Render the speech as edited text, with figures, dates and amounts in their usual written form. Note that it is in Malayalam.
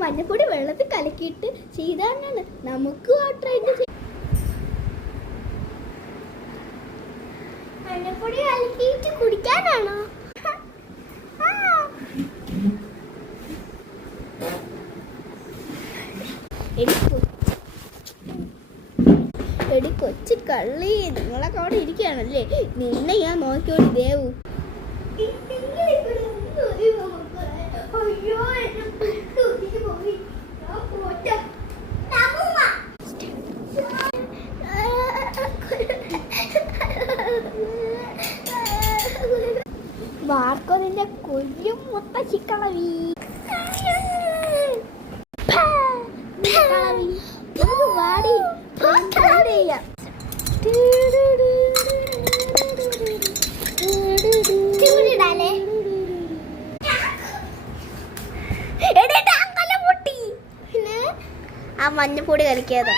മഞ്ഞപ്പൊടി വെള്ളത്തിൽ കലക്കിയിട്ട് ചെയ്താണ്. നമുക്ക് ആ ട്രെൻഡ് മഞ്ഞപ്പൊടി കലക്കിയിട്ട് കുടിക്കാനാണോ? എടി കൊച്ചു കള്ളി, നിങ്ങളൊക്കെ അവിടെ ഇരിക്കുകയാണല്ലേ. നിന്നെ ഞാൻ നോക്കിയോടി ദേവു. മാർക്കോ നിന്റെ കൊല്ലും മൊത്ത ചിക്കളവി. വാടി ആ മഞ്ഞപ്പൊടി കളിക്കാതെ